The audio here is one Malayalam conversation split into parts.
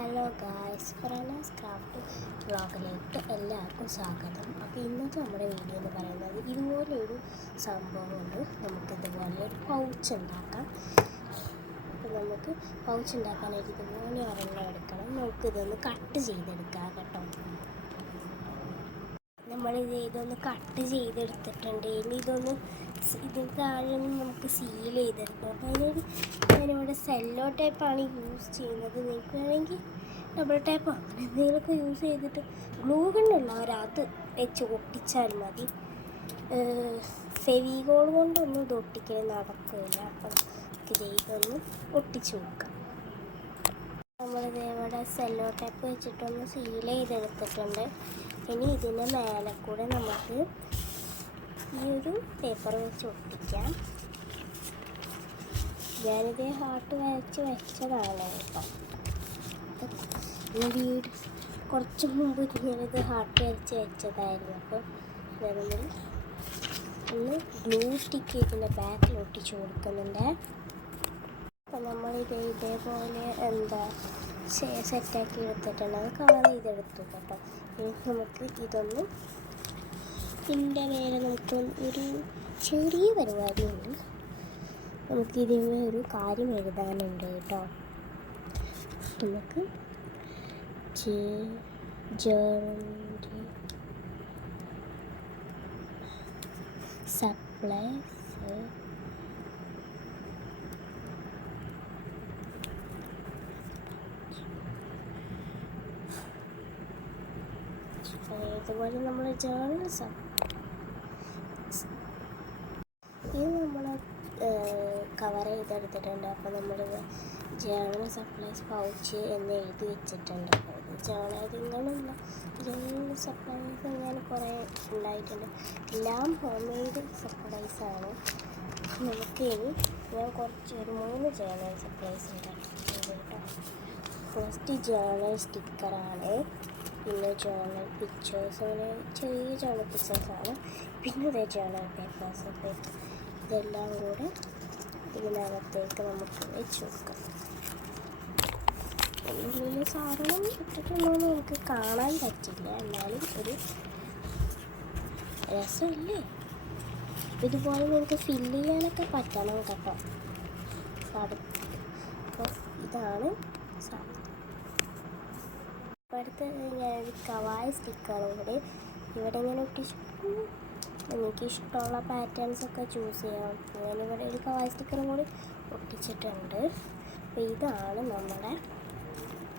ഹലോ ഗായ്സ്, ഫറാനാസ് ക്രാഫ്റ്റ് വ്ളോഗിലേക്ക് എല്ലാവർക്കും സ്വാഗതം. അപ്പോൾ ഇന്നത്തെ നമ്മുടെ വീഡിയോ എന്ന് പറയുന്നത് ഇതുപോലെയൊരു സംഭവമുണ്ട്. നമുക്കിതുപോലെ ഒരു പൗച്ച് ഉണ്ടാക്കാം. അപ്പോൾ നമുക്ക് പൗച്ച് ഉണ്ടാക്കാനായിട്ട് ഇതുപോലെ ഒരെണ്ണം എടുക്കണം. നമുക്കിതൊന്ന് കട്ട് ചെയ്തെടുക്കാം കേട്ടോ. ഇതൊന്ന് കട്ട് ചെയ്തെടുത്തിട്ടുണ്ട്. ഇനി ഇതിന് താഴെ നമുക്ക് സീൽ ചെയ്തെടുക്കണം. അപ്പോൾ ഞാനിവിടെ സെല്ലോ ടേപ്പാണ് യൂസ് ചെയ്യുന്നത്. നിങ്ങൾക്ക് വേണമെങ്കിൽ ഡബിൾ ടേപ്പോ അങ്ങനെ എന്തെങ്കിലുമൊക്കെ യൂസ് ചെയ്തിട്ട് ഗ്ലൂ ഗണ്ണുള്ളവരത് വെച്ച് ഒട്ടിച്ചാൽ മതി. ഫെവികോൾ കൊണ്ടൊന്നും ഇത് ഒട്ടിക്കൽ നടക്കില്ല. അപ്പം ഇതൊന്ന് ഒട്ടിച്ചു കൊടുക്കാം. നമ്മളിതേവിടെ സെല്ലോ ടേപ്പ് വെച്ചിട്ടൊന്ന് സീൽ ചെയ്തെടുത്തിട്ടുണ്ട്. ഇനി ഇതിൻ്റെ മേലെ കൂടെ നമുക്ക് ഈ ഒരു പേപ്പർ വെച്ച് ഒട്ടിക്കാം. ഞാനിത് ഹാർട്ട് വരച്ച് വെച്ചതാണ് കേട്ടോ. കുറച്ച് മുമ്പ് ഞാനിത് ഹാർട്ട് വരച്ച് വെച്ചതായിരുന്നു. അപ്പം നമ്മൾ ഒന്ന് ഗ്ലൂ സ്റ്റിക്ക് ഇതിൻ്റെ ബാക്കിൽ ഒട്ടിച്ച് കൊടുക്കുന്നുണ്ട്. അപ്പം ഇതേപോലെ സെറ്റാക്കി എടുത്തിട്ടുണ്ട്. അത് കവർ ചെയ്തെടുത്തു കേട്ടോ. ഇനി നമുക്ക് ഇതിൻ്റെ മേലെ നമുക്ക് ഒരു ചെറിയ പരിപാടിയുണ്ട്. നമുക്കിതിന് ഒരു കാര്യം എഴുതാനുണ്ട് കേട്ടോ. നമുക്ക് സപ്ലൈസ് ഇതുപോലെ നമ്മൾ ജേർണൽസ് ഇത് നമ്മൾ കവർ ചെയ്തെടുത്തിട്ടുണ്ട്. അപ്പോൾ നമ്മൾ ജേർണൽ സപ്ലൈസ് പൗച്ച് എന്ന് എഴുതി വെച്ചിട്ടുണ്ട്. ജേർണലിങ്ങനെയുള്ള ജേർണൽ സപ്ലൈസ് ഞാൻ കുറേ ഉണ്ടായിട്ടുണ്ട്. എല്ലാം ഹോം മെയ്ഡ് സപ്ലൈസാണ്. നമുക്ക് ഇനി ഞാൻ ഒരു 3 ജേർണൽ സപ്ലൈസ് ഉണ്ടാക്കിയിട്ടുണ്ട് കേട്ടോ. ഫസ്റ്റ് ജേർണൽ സ്റ്റിക്കറാണ്, പിന്നെ ജേർണൽ പിക്ചേഴ്സ്, അങ്ങനെ ചെറിയ ജേർണൽ പിക്ചേഴ്സാണ്. പിന്നെ ഇതേ ജേർണൽ പേപ്പേഴ്സ്. ഇതെല്ലാം കൂടെ ഇതിനകത്തേക്ക് നമുക്ക് വെച്ച് കൊടുക്കാം. ഉള്ളിൽ സാധനം ഇട്ടിട്ടുണ്ടോയെന്ന് നമുക്ക് കാണാൻ പറ്റില്ല, എന്നാലും ഒരു രസമില്ലേ. ഇതുപോലെ നിങ്ങൾക്ക് ഫില്ല് ചെയ്യാനൊക്കെ പറ്റണം കേട്ടോ. അപ്പോൾ ഇതാണ് സാധനം. അടുത്ത് ഞാനൊരു കവായ് സ്റ്റിക്കറും കൂടി ഇവിടെ ഇങ്ങനെ ഒട്ടിച്ചു. എനിക്ക് ഇഷ്ടമുള്ള പാറ്റേൺസൊക്കെ ചൂസ് ചെയ്യാം. ഞാനിവിടെ ഒരു കവായ് സ്റ്റിക്കറും കൂടി ഒട്ടിച്ചിട്ടുണ്ട്. അപ്പോൾ ഇതാണ് നമ്മുടെ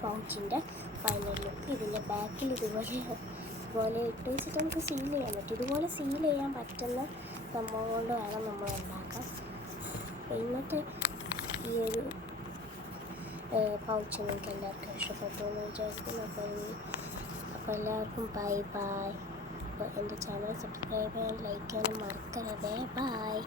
പൗച്ചിൻ്റെ ഫൈനൽ ലുക്ക്. ഇതിൻ്റെ ബാക്കിൽ ഇതുപോലെ ഇട്ട് വെച്ചിട്ട് നമുക്ക് സീൽ ചെയ്യാൻ പറ്റും. ഇതുപോലെ സീൽ ചെയ്യാൻ പറ്റുന്ന സംഭവം കൊണ്ട് വേണം നമ്മൾ ഉണ്ടാക്കാൻ. അപ്പോൾ ഇന്നത്തെ ഈ ഒരു പൗച്ച് നിങ്ങൾക്ക് എല്ലാവർക്കും ഇഷ്ടപ്പെട്ടു എന്ന് വിചാരിക്കുന്നു. അപ്പോൾ എല്ലാവർക്കും ബൈ. അപ്പോൾ എൻ്റെ ചാനൽ സബ്സ്ക്രൈബ് ചെയ്യാൻ, ലൈക്ക് ചെയ്യാനും മറക്കരുതേ. ബൈ.